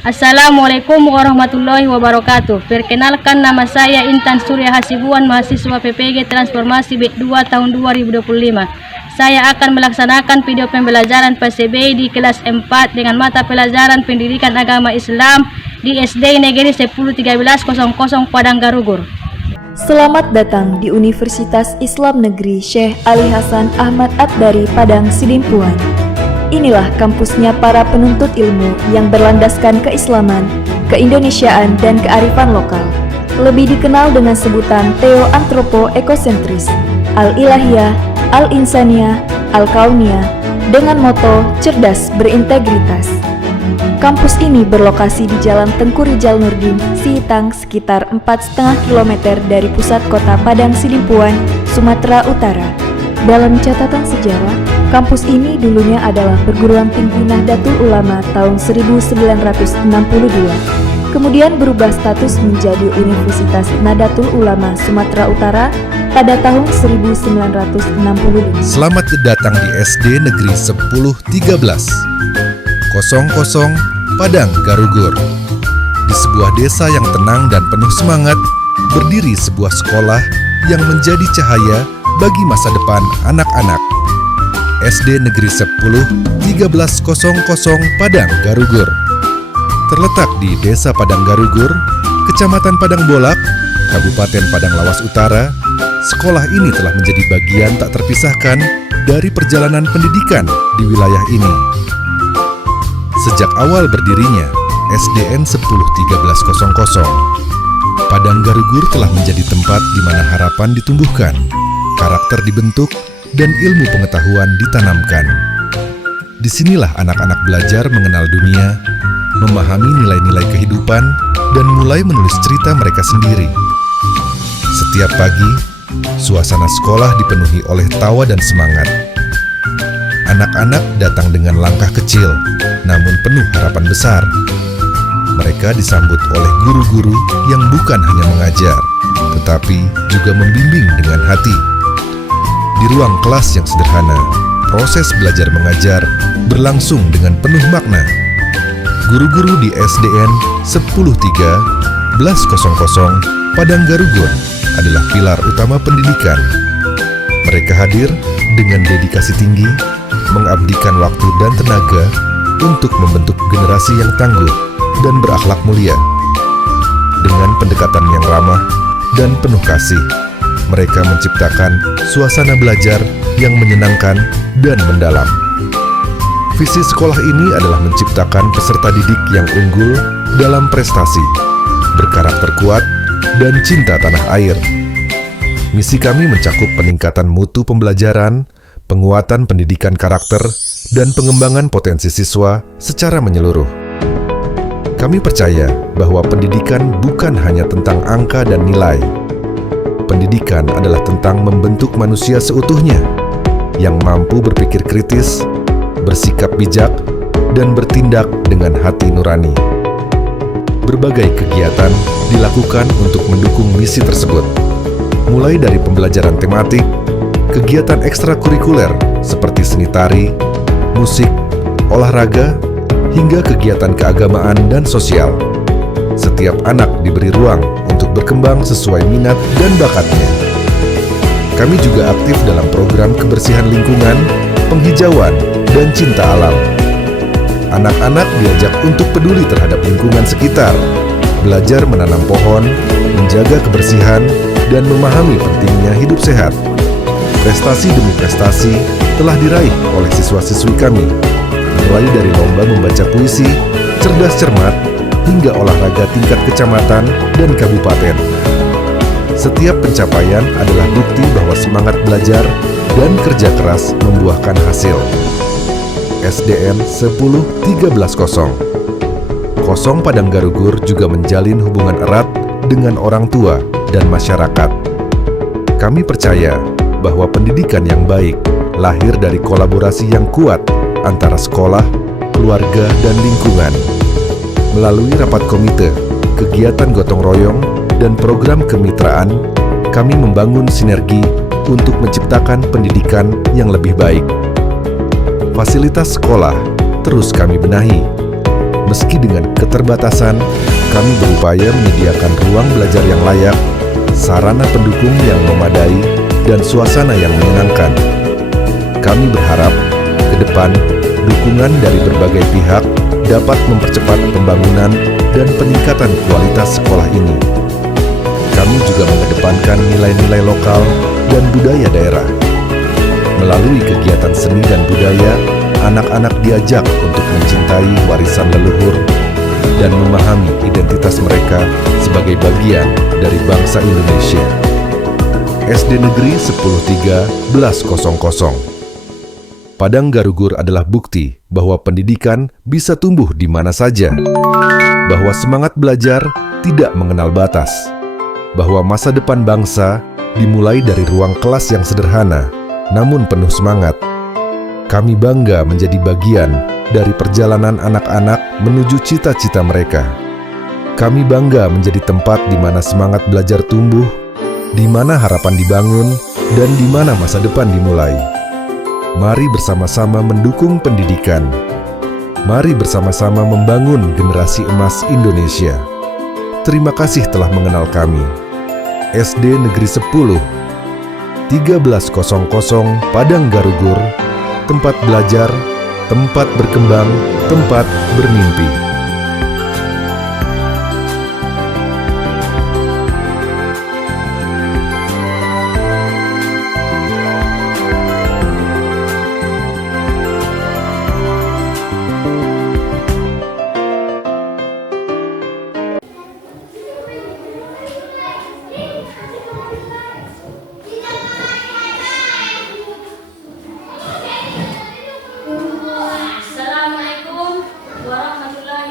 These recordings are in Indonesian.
Assalamualaikum warahmatullahi wabarakatuh. Perkenalkan, nama saya Intan Surya Hasibuan, mahasiswa PPG Transformasi B2 tahun 2025. Saya akan melaksanakan video pembelajaran PCB di kelas 4 dengan mata pelajaran Pendidikan Agama Islam di SD Negeri 101300 Padang Garugur. Selamat datang di Universitas Islam Negeri Syekh Ali Hasan Ahmad At-Dari Padang Sidimpuan. Inilah kampusnya para penuntut ilmu yang berlandaskan keislaman, keindonesiaan, dan kearifan lokal. Lebih dikenal dengan sebutan Theo-Antropo-Ekosentris, Al-Ilahiyah, Al-Insaniyah, Al-Kauniyah, dengan moto cerdas berintegritas. Kampus ini berlokasi di Jalan Tengku Rijal Nurdin, Sihitang, sekitar 4,5 km dari pusat kota Padang Sidimpuan, Sumatera Utara. Dalam catatan sejarah, kampus ini dulunya adalah perguruan tinggi Nahdlatul Ulama tahun 1962, kemudian berubah status menjadi Universitas Nahdlatul Ulama Sumatera Utara pada tahun 1965. Selamat datang di SD Negeri 101300 Padang Garugur. Di sebuah desa yang tenang dan penuh semangat, berdiri sebuah sekolah yang menjadi cahaya bagi masa depan anak-anak. SD Negeri 101300 Padang Garugur. Terletak di Desa Padang Garugur, Kecamatan Padang Bolak, Kabupaten Padang Lawas Utara, sekolah ini telah menjadi bagian tak terpisahkan dari perjalanan pendidikan di wilayah ini. Sejak awal berdirinya SDN 101300, Padang Garugur telah menjadi tempat di mana harapan ditumbuhkan, karakter dibentuk, dan ilmu pengetahuan ditanamkan. Disinilah anak-anak belajar mengenal dunia, memahami nilai-nilai kehidupan, dan mulai menulis cerita mereka sendiri. Setiap pagi, suasana sekolah dipenuhi oleh tawa dan semangat. Anak-anak datang dengan langkah kecil, namun penuh harapan besar. Mereka disambut oleh guru-guru yang bukan hanya mengajar, tetapi juga membimbing dengan hati. Di ruang kelas yang sederhana, proses belajar mengajar berlangsung dengan penuh makna. Guru-guru di SDN 101300 Padang Garugur adalah pilar utama pendidikan. Mereka hadir dengan dedikasi tinggi, mengabdikan waktu dan tenaga untuk membentuk generasi yang tangguh dan berakhlak mulia. Dengan pendekatan yang ramah dan penuh kasih, mereka menciptakan suasana belajar yang menyenangkan dan mendalam. Visi sekolah ini adalah menciptakan peserta didik yang unggul dalam prestasi, berkarakter kuat, dan cinta tanah air. Misi kami mencakup peningkatan mutu pembelajaran, penguatan pendidikan karakter, dan pengembangan potensi siswa secara menyeluruh. Kami percaya bahwa pendidikan bukan hanya tentang angka dan nilai. Pendidikan adalah tentang membentuk manusia seutuhnya yang mampu berpikir kritis, bersikap bijak, dan bertindak dengan hati nurani. Berbagai kegiatan dilakukan untuk mendukung misi tersebut, mulai dari pembelajaran tematik, kegiatan ekstrakurikuler seperti seni tari, musik, olahraga, hingga kegiatan keagamaan dan sosial. Setiap anak diberi ruang untuk berkembang sesuai minat dan bakatnya. Kami juga aktif dalam program kebersihan lingkungan, penghijauan, dan cinta alam. Anak-anak diajak untuk peduli terhadap lingkungan sekitar, belajar menanam pohon, menjaga kebersihan, dan memahami pentingnya hidup sehat. Prestasi demi prestasi telah diraih oleh siswa-siswi kami, mulai dari lomba membaca puisi, cerdas cermat, hingga olahraga tingkat kecamatan dan kabupaten. Setiap pencapaian adalah bukti bahwa semangat belajar dan kerja keras membuahkan hasil. SDN 101300 Padang Garugur juga menjalin hubungan erat dengan orang tua dan masyarakat. Kami percaya bahwa pendidikan yang baik lahir dari kolaborasi yang kuat antara sekolah, keluarga, dan lingkungan. Melalui rapat komite, kegiatan gotong royong, dan program kemitraan, kami membangun sinergi untuk menciptakan pendidikan yang lebih baik. Fasilitas sekolah terus kami benahi, Meski dengan keterbatasan, kami berupaya menyediakan ruang belajar yang layak, sarana pendukung yang memadai, dan suasana yang menyenangkan. Kami berharap ke depan dukungan dari berbagai pihak dapat mempercepat pembangunan dan peningkatan kualitas sekolah ini. Kami juga mengedepankan nilai-nilai lokal dan budaya daerah. Melalui kegiatan seni dan budaya, anak-anak diajak untuk mencintai warisan leluhur dan memahami identitas mereka sebagai bagian dari bangsa Indonesia. SD Negeri 10.13.00. Padang Garugur adalah bukti bahwa pendidikan bisa tumbuh di mana saja, bahwa semangat belajar tidak mengenal batas, bahwa masa depan bangsa dimulai dari ruang kelas yang sederhana, namun penuh semangat. Kami bangga menjadi bagian dari perjalanan anak-anak menuju cita-cita mereka. Kami bangga menjadi tempat di mana semangat belajar tumbuh, di mana harapan dibangun, dan di mana masa depan dimulai. Mari bersama-sama mendukung pendidikan. Mari bersama-sama membangun generasi emas Indonesia. Terima kasih telah mengenal kami. SD Negeri 10, 1300 Padang Garugur, tempat belajar, tempat berkembang, tempat bermimpi. Assalamualaikum warahmatullahi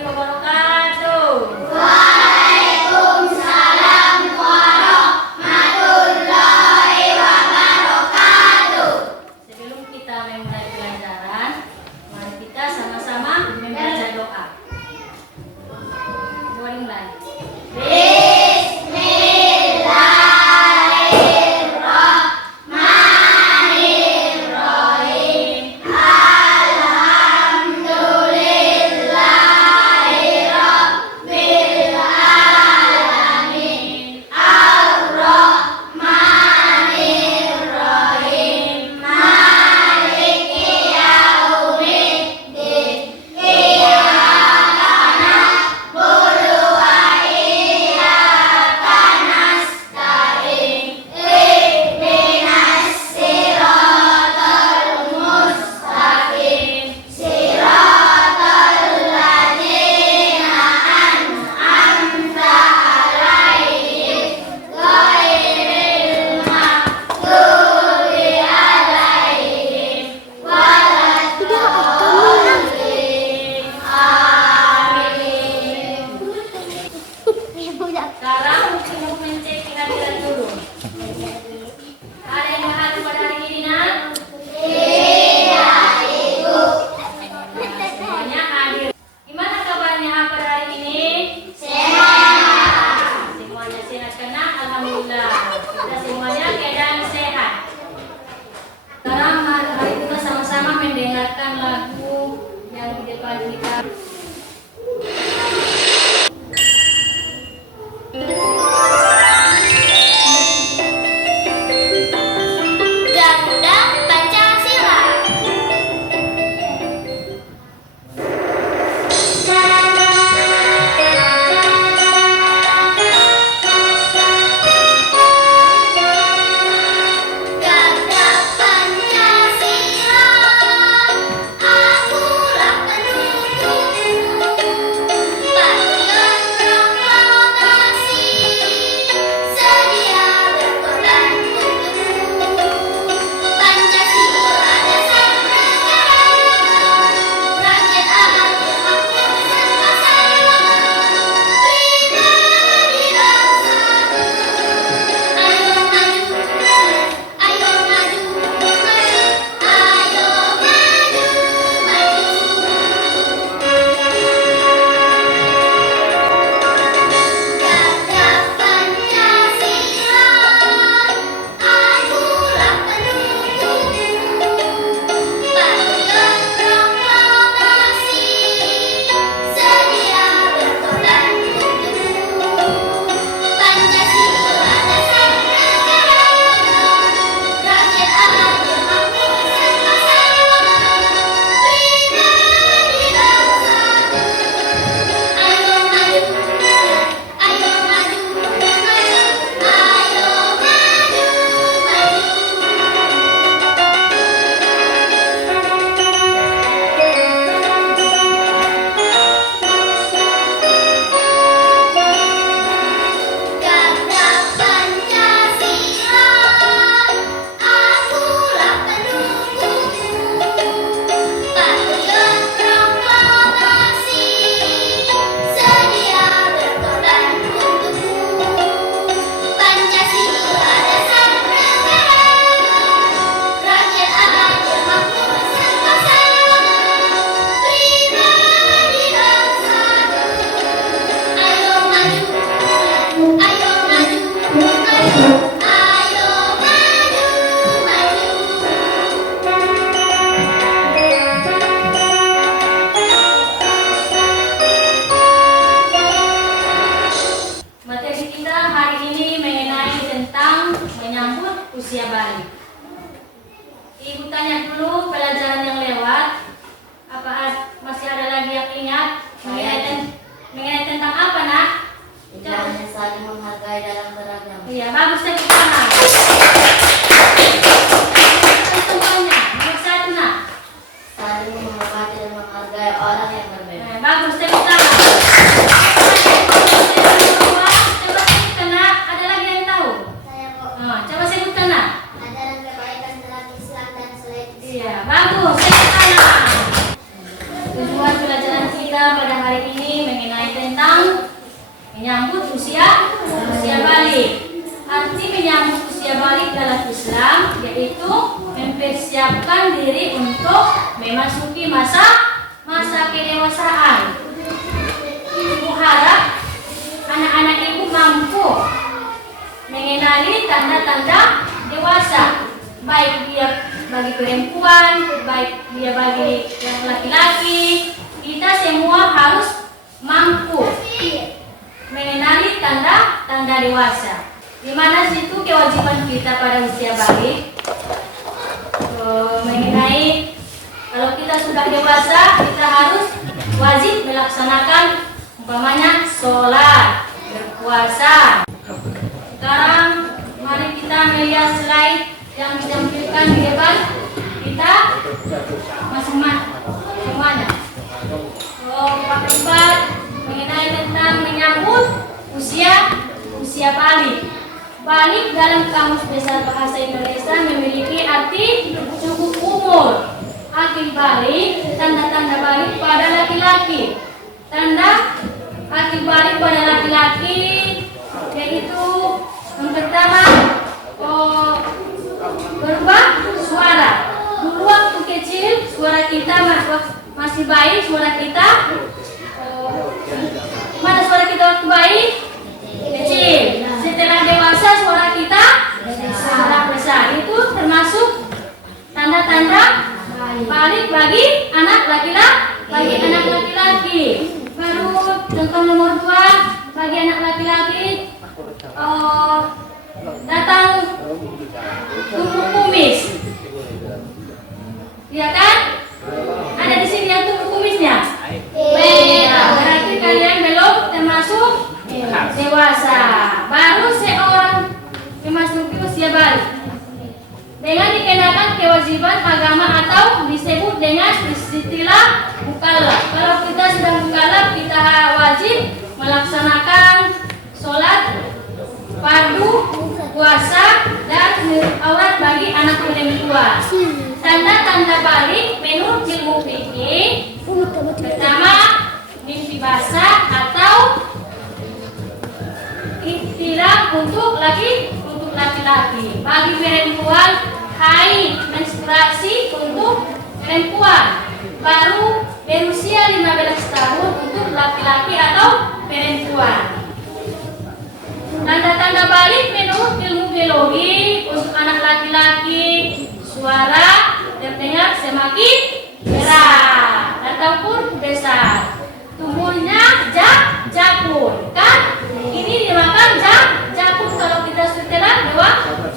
oleh orang yang berbeda. Bagus, tepuk tangan. Coba sebutkan, Nak. Ada lagi yang tahu? Saya kok Coba sebutkan, Nak. ajaran kebaikan dalam Islam dan selain Islam. Iya, bagus. Tepuk tangan. Tujuan pelajaran kita pada hari ini mengenai tentang menyambut usia balik. Arti menyambut usia balik dalam Islam yaitu mempersiapkan diri untuk memasuki masa kedewasaan. Ibu harap anak-anak ibu mampu mengenali tanda-tanda dewasa, baik dia bagi perempuan, baik dia bagi yang laki-laki. Kita semua harus mampu mengenali tanda-tanda dewasa. Di mana situ kewajiban kita pada usia balik mengenai kalau kita sudah dewasa kita harus wajib melaksanakan umpamanya sholat, berpuasa. Sekarang mari kita melihat slide yang ditampilkan di depan kita masing-masing mana. Part 4 mengenai tentang menyambut usia balik. Balik dalam Kamus Besar Bahasa Indonesia memiliki arti cukup umur. Arti balik, tanda-tanda balik pada laki-laki. Tanda arti balik pada laki-laki yaitu yang pertama berubah suara. Dulu waktu kecil suara kita masih baik, suara kita mana suara kita waktu baik? Kecil. Setelah dewasa suara kita besar. Itu termasuk tanda-tanda balik bagi anak laki-laki. Baru contoh nomor 2 bagi anak laki-laki datang tumbuh kumis. Iya kan? Ada di sini yang tumbuh kumisnya? Berarti kalian belum termasuk dewasa. Baru seorang memasuki usia balik dengan dikenakan kewajiban agama atau disebut dengan istilah mukallaf. Kalau kita sudah mukallaf, kita wajib melaksanakan sholat fardu, puasa, dan aurat bagi anak perempuan. Tanda-tanda balik menurut ilmu fikih pertama mimpi basah atau ikhtilam untuk laki-laki. Bagi perempuan haid menstruasi untuk perempuan. Baru berusia 15 tahun untuk laki-laki atau perempuan. Tanda-tanda balik menurut ilmu biologi untuk anak laki-laki suara terdengar semakin keras ataupun besar. Tumbuhnya jakun kan? Ini dimakan jakun kalau kita setelah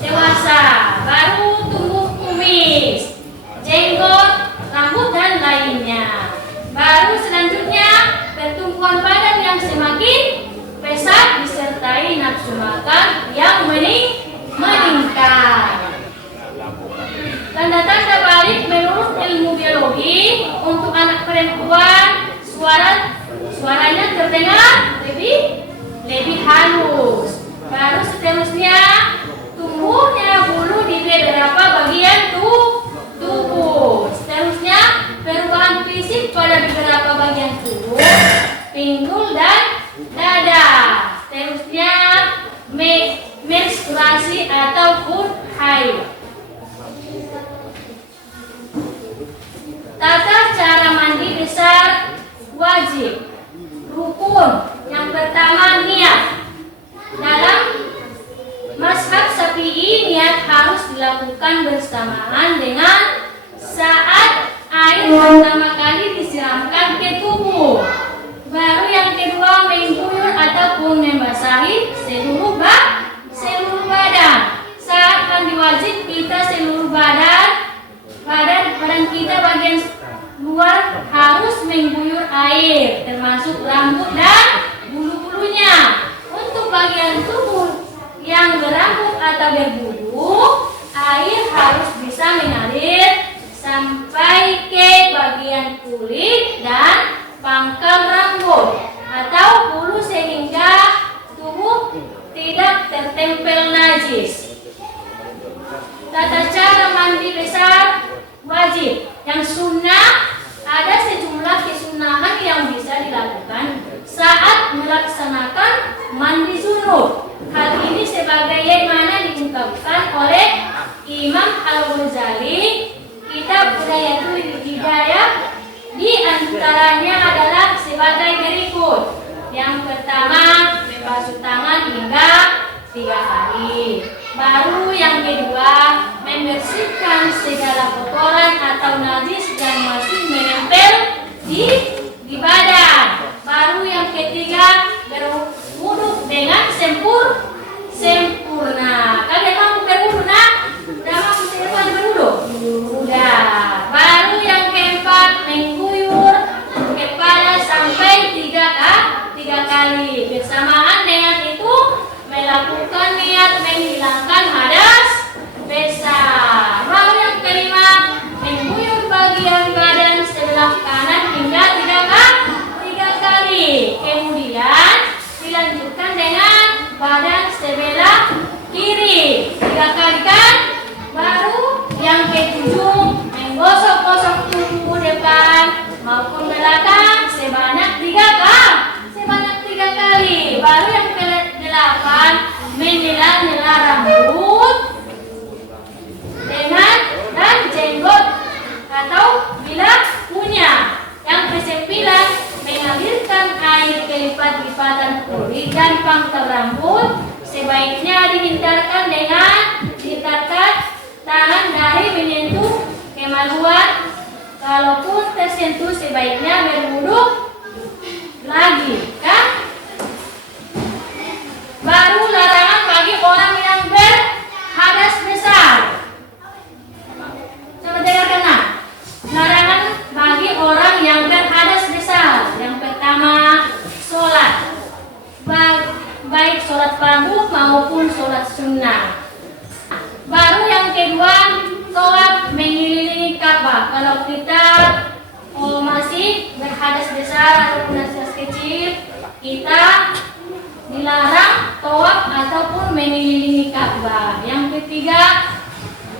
dewasa. Baru tumbuh kumis, jenggot, rambut dan lainnya. Baru selanjutnya pertumbuhan badan yang semakin besar disertai nafsu makan yang meningkat. Tanda-tanda balik menurut ilmu biologi untuk anak perempuan suaranya terdengar lebih halus. Baru seterusnya tumbuhnya bulu di beberapa bagian tubuh. Seterusnya perubahan fisik pada beberapa bagian tubuh, pinggul dan dada. Seterusnya menstruasi ataupun haid. Tata cara mandi besar wajib. Rukun yang pertama niat. Dalam mazhab Syafi'i niat harus dilakukan bersamaan dengan saat air pertama kali disiramkan ke tubuh. Baru yang kedua mengguyur ataupun membasahi seluruh badan. Saat mandi wajib kita seluruh badan kita bagian luar harus mengguyur air termasuk rambut dan bulu-bulunya. Untuk bagian tubuh yang berambut atau berbulu, air harus bisa mengalir sampai ke bagian kulit dan pangkal rambut atau bulu sehingga tubuh tidak tertempel najis. Tata cara mandi besar wajib. Yang sunnah, ada sejumlah kesunahan yang bisa dilakukan saat melaksanakan mandi junub. Hal ini sebagaimana diungkapkan oleh Imam Al-Ghazali, kitab Budayatul Hidayah. Di antaranya adalah sebagai berikut. Yang pertama, membasuh tangan hingga 3 kali. Baru yang kedua, membersihkan segala kotoran atau najis yang masih menempel di badan. Baru yang ketiga, berwudu dengan sempurna. Kalian mau berwudu nak? Udah mau siapa berwudu? Udah. Baru yang keempat, mengguyur kepala sampai 3 kali. Bersamaan dengan itu, melakukan niat menghilangkan hadas besar. Baru yang kelima, mengguyur bagian badan sebelah kanan hingga 3 kali. Kemudian dilanjutkan dengan badan sebelah kiri 3 kali kan? Baru yang ketujuh, menggosok-gosok tubuh depan maupun belakang sebanyak 3 kali. Baru yang ke-8, menela-nela rambut dan jenggot atau bila punya. Yang ke-9, mengalirkan air ke lipat-lipatan kulit dan pangkal rambut. Sebaiknya dihindarkan dengan tangan dari menyentuh kemaluan. Kalaupun tersentuh, sebaiknya berwudu lagi, kan? Baru larangan bagi orang yang berhadas besar. Coba dengarkan nah. Larangan bagi orang yang berhadas besar. Yang pertama, sholat. Baik sholat fardu maupun sholat sunnah. Baru yang kedua, tawaf mengelilingi Ka'bah. Kalau kita masih berhadas besar ataupun hadas kecil, kita dilarang tawaf ataupun mengelilingi Ka'bah. Yang ketiga,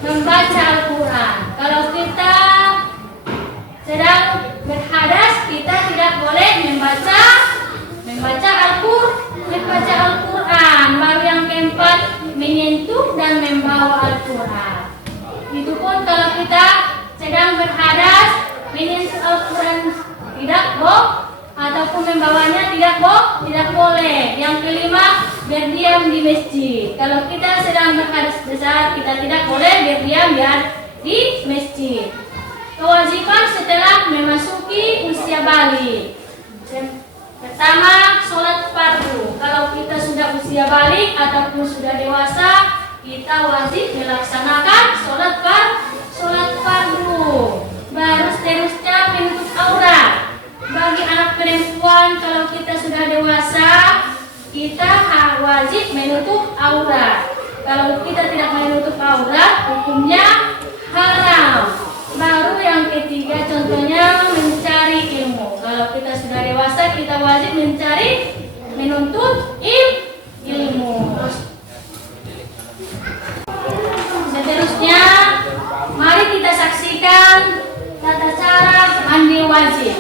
membaca Al-Quran. Kalau kita sedang berhadas, kita tidak boleh membaca Al-Quran. Baru yang keempat, menyentuh dan membawa Al-Quran. Itu pun kalau kita sedang berhadas, menyentuh Al-Quran tidak boleh, ataupun membawanya tidak boleh. Yang kelima, berdiam di masjid. Kalau kita sedang berhadas besar, kita tidak boleh berdiam di masjid. Kewajiban setelah memasuki usia balik. Pertama, sholat fardu. Kalau kita sudah usia balik ataupun sudah dewasa, kita wajib melaksanakan sholat fardu. Baru seterusnya menutup aurat. Bagi anak perempuan, kalau kita sudah dewasa, kita wajib menutup aurat. Kalau kita tidak menutup aurat, hukumnya haram. Baru yang ketiga, contohnya mencari ilmu. Kalau kita sudah dewasa, kita wajib menuntut ilmu. Seterusnya, mari kita saksikan tata cara mandi wajib.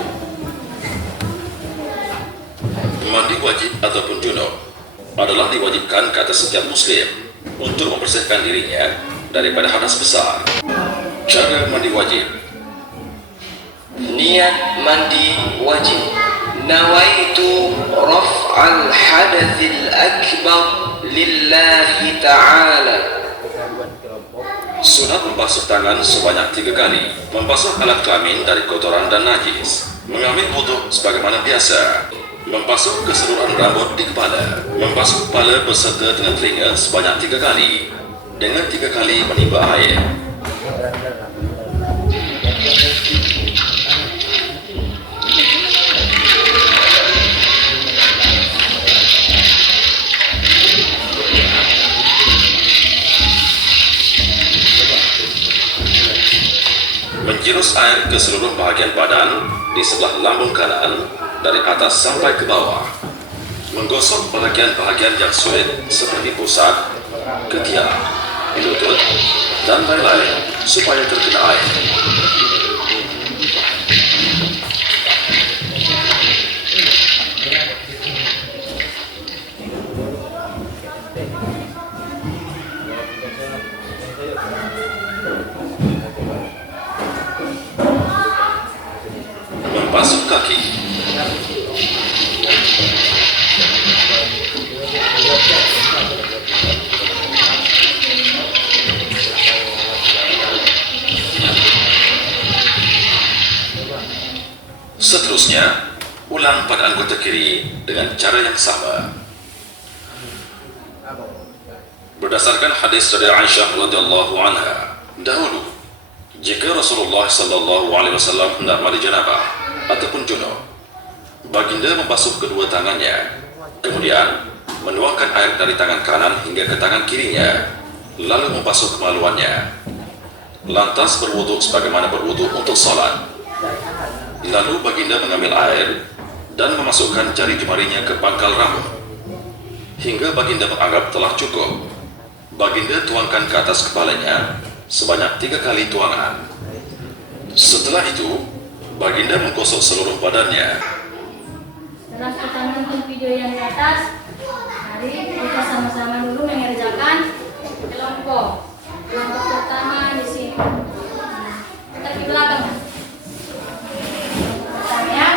Mandi wajib ataupun junub adalah diwajibkan ke atas setiap muslim untuk membersihkan dirinya daripada hadas besar. Cara mandi wajib. Niat mandi wajib. Nawaitu raf'al hadathil akbar lillahi ta'ala. Sunat membasuh tangan sebanyak 3 kali, membasuh alat kelamin dari kotoran dan najis, mengambil wudhu sebagaimana biasa, membasuh keseluruhan rambut di kepala, membasuh kepala beserta dengan telinga sebanyak 3 kali, dengan 3 kali menimba air. Menjurus menghembus air ke seluruh bahagian badan di sebelah lambung kanan dari atas sampai ke bawah. Menggosok bahagian-bahagian yang sulit seperti pusat, ketiak, lutut, dan lain-lain supaya terkena air. Membasuh kaki. Seterusnya, ulang pada anggota kiri dengan cara yang sama. Berdasarkan hadis dari Aisyah radhiyallahu anha, dahulu jika Rasulullah sallallahu alaihi wasallam hendak mandi janabah ataupun junub, baginda membasuh kedua tangannya, kemudian menuangkan air dari tangan kanan hingga ke tangan kirinya, lalu membasuh kemaluannya. Lantas berwudu sebagaimana berwudu untuk salat. Lalu baginda mengambil air dan memasukkan jari jemarinya ke pangkal rambut. Hingga baginda menganggap telah cukup, baginda tuangkan ke atas kepalanya sebanyak 3 kali tuangan. Setelah itu, baginda menggosok seluruh badannya. Setelah kita nonton video yang di atas, mari kita sama-sama dulu mengerjakan kelompok. Kelompok pertama di sini. Kita di belakang. Pertama ya.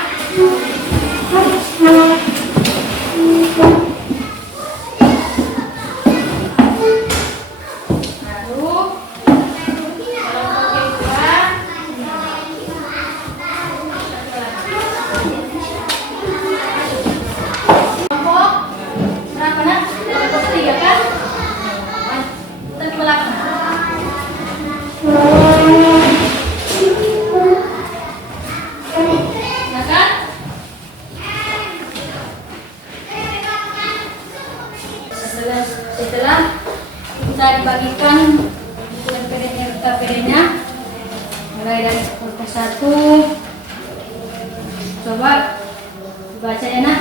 Setelah kita dibagikan PD-nya mulai dari kelompok 1, coba dibaca ya nak.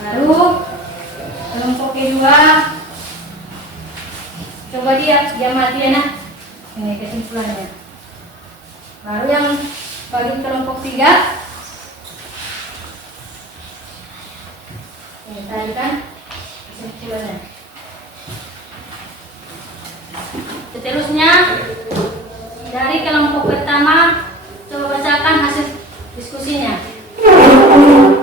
Baru kelompok kedua, coba dia mati ya nak. Ini kesimpulannya. Baru yang bagi kelompok 3, ini tadi kan kesimpulannya. Seterusnya dari kelompok pertama, coba bacakan hasil diskusinya.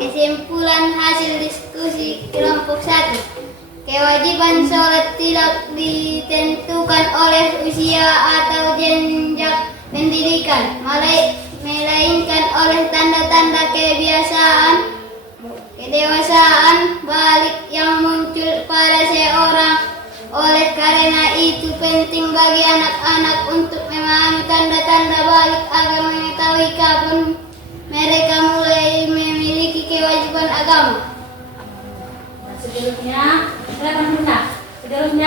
Kesimpulan hasil diskusi kelompok 1. Kewajiban sholat tidak ditentukan oleh usia atau jenjang pendidikan, melainkan oleh tanda-tanda kedewasaan balik yang muncul pada seorang. Oleh karena itu penting bagi anak-anak untuk memahami tanda-tanda balik agar mengetahui kapan mereka mulai memiliki kewajiban agama. Seterusnya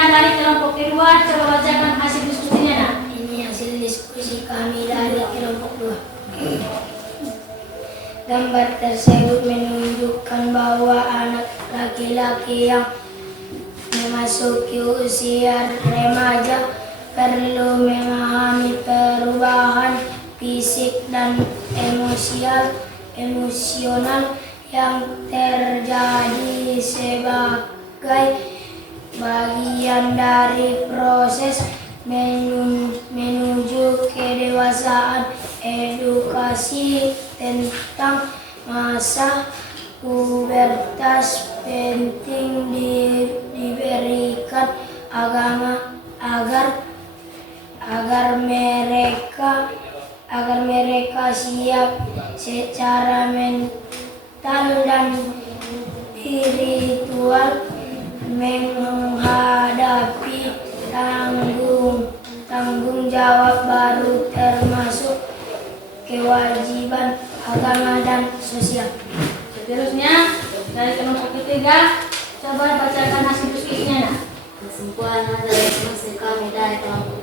dari kelompok kedua, coba bacakan hasil diskusinya nak. Ini hasil diskusi kami dari kelompok 2. Gambar tersebut menunjukkan bahwa anak laki-laki yang memasuki usia remaja perlu memahami perubahan fisik dan emosional yang terjadi sebagai bagian dari proses menuju kedewasaan. Edukasi tentang masa pubertas penting diberikan agama agar mereka siap secara mental dan spiritual menghadapi tanggung jawab baru, termasuk kewajiban agama dan sosial. Seterusnya dari kelompok ketiga, coba bacakan hasil diskusinya nak. Kesimpulan dari diskusi kami dari kelompok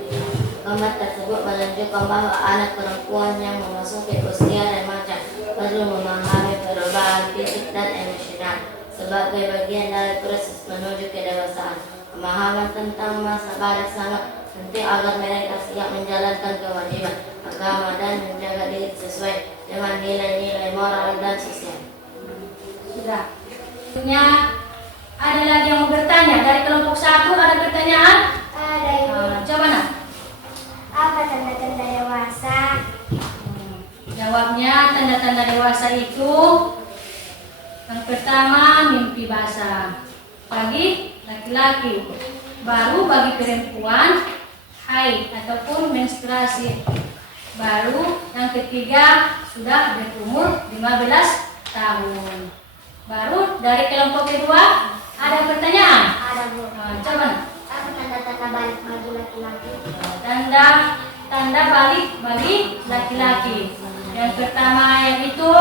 3. Muhammad tersebut menunjukkan bahwa anak perempuan yang memasuki usia remaja perlu memahami perubahan fisik dan emosional sebagai bagian dari proses menuju kedewasaan. Pemahaman tentang masa balik sangat penting agar mereka siap menjalankan kewajiban agama dan menjaga diri sesuai dengan nilai-nilai moral dan sosial. Sudah. Selanjutnya ada lagi yang mau bertanya dari kelompok 1, ada pertanyaan? Ada Ibu. Coba nak. Apa tanda-tanda dewasa? Jawabnya tanda-tanda dewasa itu yang pertama mimpi basah bagi laki-laki, baru bagi perempuan haid ataupun menstruasi, baru yang ketiga sudah berumur 15 tahun. Baru dari kelompok kedua ada pertanyaan? Ada Bu. Coba. Apa tanda-tanda balik bagi laki-laki? Tanda balik bagi laki-laki. Yang pertama yaitu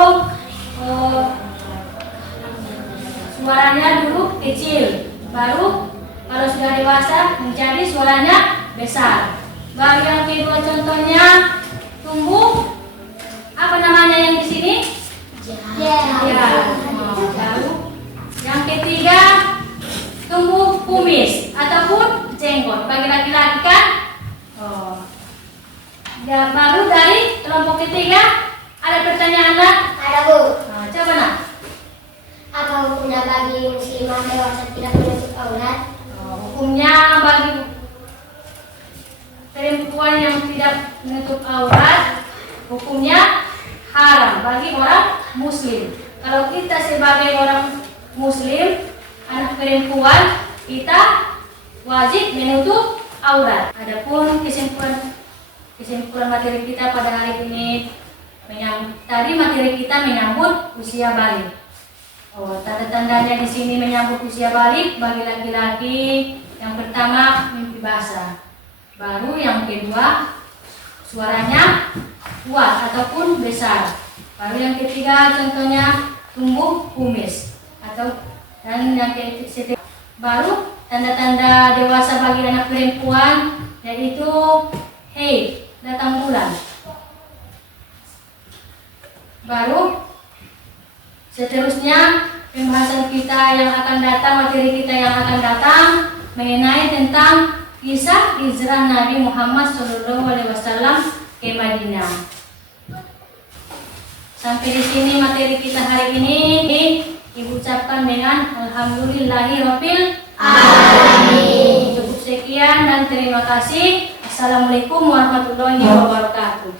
suaranya dulu kecil, baru kalau sudah dewasa menjadi suaranya besar. Baru yang kedua contohnya tumbuh apa namanya yang di sini? Ya. Baru yang ketiga tumbuh kumis ataupun jenggot bagi laki-laki kan? Ya, baru dari kelompok ketiga ada pertanyaan nak? Ada Bu. Coba nak. Apa hukumnya bagi muslimah dewasa tidak menutup aurat? Hukumnya bagi perempuan yang tidak menutup aurat, hukumnya haram bagi orang muslim. Kalau kita sebagai orang muslim, anak perempuan, kita wajib menutup aurat. Adapun kesimpulan materi kita pada hari ini, tadi materi kita menyambut usia balik. Tanda-tandanya di sini menyambut usia balik bagi laki-laki. Yang pertama mimpi basah, baru yang kedua suaranya kuat ataupun besar, baru yang ketiga contohnya tumbuh kumis dan yang ketiga baru tanda-tanda dewasa bagi anak perempuan yaitu haid, datang bulan. Baru seterusnya pembahasan kita yang akan datang, materi kita yang akan datang mengenai tentang kisah hijrah Nabi Muhammad SAW ke Madinah. Sampai di sini materi kita hari ini. Ibu ucapkan dengan alhamdulillahirabbil alamin. Cukup sekian dan terima kasih. Assalamualaikum warahmatullahi wabarakatuh.